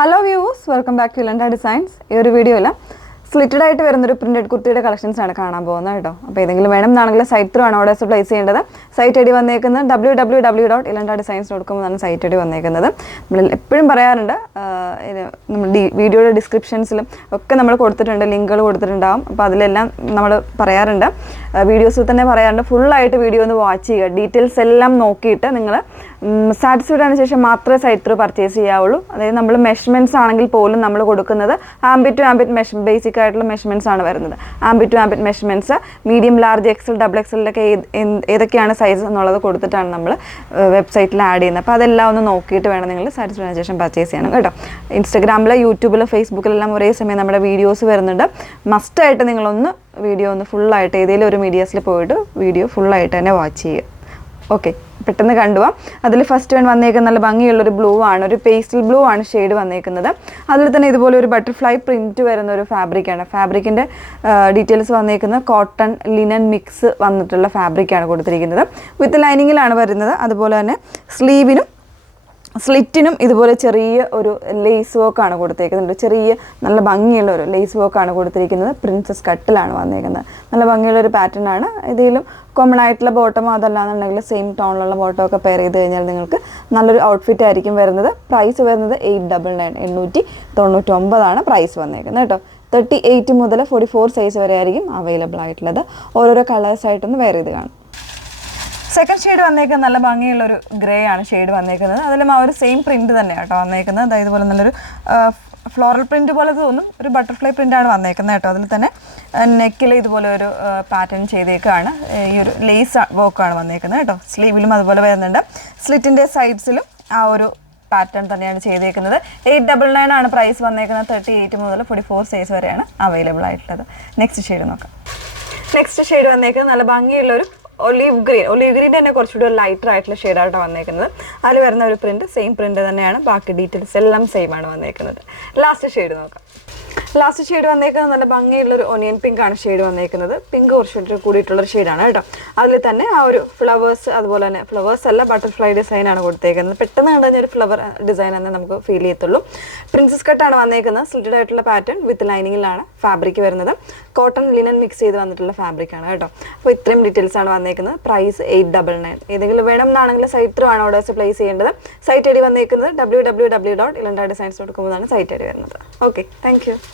Hello viewers, welcome back to Ilanda Designs. ഈ ഒരു വീഡിയോയിൽ സ്ലിറ്റഡ് ആയിട്ട് വരുന്ന ഒരു പ്രിന്റഡ് കുർത്തിയുടെ കളക്ഷൻസ് ആണ് കാണാൻ പോകുന്നത് കേട്ടോ. അപ്പോൾ ഏതെങ്കിലും വേണമെന്നാണെങ്കിൽ സൈറ്റ് ത്രൂ ആണ് ഓർഡേഴ്സ് പ്ലേസ് ചെയ്യേണ്ടത്. സൈറ്റ് ഐഡി വന്നേക്കുന്നത് www.ilandadesigns.com എന്നാണ് സൈറ്റ് ഐഡി വന്നേക്കുന്നത്. നമ്മൾ എപ്പോഴും പറയാറുണ്ട് നമ്മൾ വീഡിയോയുടെ ഡിസ്ക്രിപ്ഷൻസിലും ഒക്കെ നമ്മൾ കൊടുത്തിട്ടുണ്ട്, ലിങ്കുകൾ കൊടുത്തിട്ടുണ്ടാകും. അപ്പോൾ അതിലെല്ലാം നമ്മൾ പറയാറുണ്ട്, വീഡിയോസിൽ തന്നെ പറയാറുണ്ട്, ഫുള്ളായിട്ട് വീഡിയോ ഒന്ന് വാച്ച് ചെയ്യുക, ഡീറ്റെയിൽസ് എല്ലാം നോക്കിയിട്ട് നിങ്ങൾ സാറ്റിസ്ഫൈഡ് ആയതിനു ശേഷം മാത്രമേ സൈറ്റ് ത്രൂ പർച്ചേസ് ചെയ്യാവുള്ളൂ. അതായത് നമ്മൾ മെഷർമെൻറ്റ്സ് ആണെങ്കിൽ പോലും നമ്മൾ കൊടുക്കുന്നത് ആംബിറ്റ് ടു ആംബിറ്റ് ബേസിക് ആയിട്ടുള്ള മെഷർമെൻറ്റ്സ് ആണ് വരുന്നത്. Armpit to armpit measurements medium, large, XL, double എക്സലിലൊക്കെ ഏതൊക്കെയാണ് സൈസ് എന്നുള്ളത് കൊടുത്തിട്ടാണ് നമ്മൾ വെബ്സൈറ്റിൽ ആഡ് ചെയ്യുന്നത്. അപ്പോൾ അതെല്ലാം ഒന്ന് നോക്കിയിട്ട് വേണം നിങ്ങൾ സാറ്റിസ്ഫൈഡ് ആയതിനു ശേഷം പർച്ചേസ് ചെയ്യണം കേട്ടോ. ഇൻസ്റ്റഗ്രാമിൽ, യൂട്യൂബിൽ, ഫേസ്ബുക്കിലെല്ലാം ഒരേ സമയം നമ്മുടെ വീഡിയോസ് വരുന്നുണ്ട്. മസ്റ്റായിട്ട് നിങ്ങളൊന്ന് വീഡിയോ ഒന്ന് ഫുള്ളായിട്ട് ഏതെങ്കിലും ഒരു മീഡിയാസിൽ പോയിട്ട് വീഡിയോ ഫുള്ളായിട്ട് തന്നെ വാച്ച് ചെയ്യുക. ഓക്കെ, പെട്ടെന്ന് കണ്ടുപോകാം. അതിൽ ഫസ്റ്റ് വൺ വന്നേക്കുന്നത് നല്ല ഭംഗിയുള്ളൊരു ബ്ലൂ ആണ്, ഒരു പേസ്റ്റൽ ബ്ലൂ ആണ് ഷെയ്ഡ് വന്നേക്കുന്നത്. അതിൽ തന്നെ ഇതുപോലെ ഒരു ബട്ടർഫ്ലൈ പ്രിൻറ്റ് വരുന്ന ഒരു ഫാബ്രിക്കാണ്. ഫാബ്രിക്കിൻ്റെ ഡീറ്റെയിൽസ് വന്നേക്കുന്നത് കോട്ടൺ ലിനൻ മിക്സ് വന്നിട്ടുള്ള ഫാബ്രിക്കാണ് കൊടുത്തിരിക്കുന്നത്. വിത്ത് ലൈനിങ്ങിലാണ് വരുന്നത്. അതുപോലെ തന്നെ സ്ലിറ്റിനും ഇതുപോലെ ചെറിയ ഒരു ലേസ് വർക്കാണ് കൊടുത്തേക്കുന്നത്. ചെറിയ നല്ല ഭംഗിയുള്ള ഒരു ലേസ് വർക്കാണ് കൊടുത്തിരിക്കുന്നത്. പ്രിൻസസ് കട്ടിലാണ് വന്നേക്കുന്നത്. നല്ല ഭംഗിയുള്ളൊരു പാറ്റേൺ ആണ്. ഇതിലും കോമൺ ആയിട്ടുള്ള ബോട്ടമോ അതല്ലാന്നുണ്ടെങ്കിൽ സെയിം ടോണിലുള്ള ബോട്ടമോ ഒക്കെ പെയർ ചെയ്ത് കഴിഞ്ഞാൽ നിങ്ങൾക്ക് നല്ലൊരു ഔട്ട്ഫിറ്റ് ആയിരിക്കും വരുന്നത്. പ്രൈസ് വരുന്നത് 899 899 പ്രൈസ് വന്നേക്കുന്നത് കേട്ടോ. 38 മുതൽ 44 സൈസ് വരെ ആയിരിക്കും അവൈലബിൾ ആയിട്ടുള്ളത്. ഓരോരോ കളേഴ്സായിട്ടൊന്ന് വെയർ ചെയ്ത് കാണും. സെക്കൻഡ് ഷെയ്ഡ് വന്നേക്കുന്നത് നല്ല ഭംഗിയുള്ളൊരു ഗ്രേ ആണ് ഷെയ്ഡ് വന്നേക്കുന്നത്. അതിലും ആ ഒരു സെയിം പ്രിൻറ്റ് തന്നെയാണ് കേട്ടോ വന്നേക്കുന്നത്. അതായത് ഇതുപോലെ നല്ലൊരു ഫ്ലോറൽ പ്രിൻറ്റ് പോലെ തോന്നും, ഒരു ബട്ടർഫ്ലൈ പ്രിൻ്റാണ് വന്നേക്കുന്നത് കേട്ടോ. അതിൽ തന്നെ നെക്കിൽ ഇതുപോലെ ഒരു പാറ്റേൺ ചെയ്തേക്കാണ്. ഈ ഒരു ലേസ് വർക്കാണ് വന്നേക്കുന്നത് കേട്ടോ. സ്ലീവിലും അതുപോലെ വരുന്നുണ്ട്. സ്ലിറ്റിൻ്റെ സൈഡ്സിലും ആ ഒരു പാറ്റേൺ തന്നെയാണ് ചെയ്തേക്കുന്നത്. 899 ആണ് പ്രൈസ് വന്നേക്കുന്നത്. 38 മുതൽ 44 സൈസ് വരെയാണ് അവൈലബിൾ ആയിട്ടുള്ളത്. നെക്സ്റ്റ് ഷെയ്ഡ് നോക്കാം. നെക്സ്റ്റ് ഷെയ്ഡ് വന്നേക്കുന്നത് നല്ല ഭംഗിയുള്ളൊരു ഒലീവ് ഗ്രീൻ തന്നെ കുറച്ചുകൂടി ഒരു ലൈറ്റർ ആയിട്ടുള്ള ഷെയ്ഡായിട്ടാണ് വന്നേക്കുന്നത്. അതിൽ വരുന്ന ഒരു പ്രിൻറ്റ് സെയിം പ്രിൻറ്റ് തന്നെയാണ്. ബാക്കി ഡീറ്റെയിൽസ് എല്ലാം സെയിം ആണ് വന്നേക്കുന്നത്. ലാസ്റ്റ് ഷെയ്ഡ് നോക്കാം. ലാസ്റ്റ് ഷെയ്ഡ് വന്നേക്കുന്നത് നല്ല ഭംഗിയുള്ളൊരു ഒനിയൻ പിങ്ക് ആണ് ഷെയ്ഡ് വന്നേക്കുന്നത്. പിങ്ക് കുറച്ചിട്ട് കൂടിയിട്ടുള്ളൊരു ഷെയ്ഡാണ് കേട്ടോ. അതിൽ തന്നെ ആ ഒരു ഫ്ലവേഴ്സ്, അതുപോലെ തന്നെ ഫ്ലവേഴ്സ് അല്ല ബട്ടർഫ്ലൈ ഡിസൈനാണ് കൊടുത്തേക്കുന്നത്. പെട്ടെന്ന് കണ്ടു കഴിഞ്ഞാൽ ഒരു ഫ്ലവർ ഡിസൈൻ തന്നെ നമുക്ക് ഫീൽ ചെയ്യത്തുള്ളൂ. പ്രിൻസസ് കട്ടാണ് വന്നേക്കുന്നത്. സ്ലിറ്റഡ് ആയിട്ടുള്ള പാറ്റേൺ വിത്ത് ലൈനിങ്ങിലാണ് ഫാബ്രിക് വരുന്നത്. കോട്ടൺ ലിനൻ മിക്സ് ചെയ്ത് വന്നിട്ടുള്ള ഫാബ്രിക്കാണ് കേട്ടോ. അപ്പോൾ ഇത്രയും ഡീറ്റെയിൽസ് ആണ് വന്നേക്കുന്നത്. പ്രൈസ് 899. ഏതെങ്കിലും വേണം എന്നാണെങ്കിൽ സൈറ്റ് ത്രൂ ആണ് ഓർഡേഴ്സ് പ്ലേസ് ചെയ്യേണ്ടത്. സൈറ്റ് ഐഡി വന്നേക്കുന്നത് www.ilandadesigns.com എന്നാണ് സൈറ്റ് ഐഡി വരുന്നത്. Okay, thank you.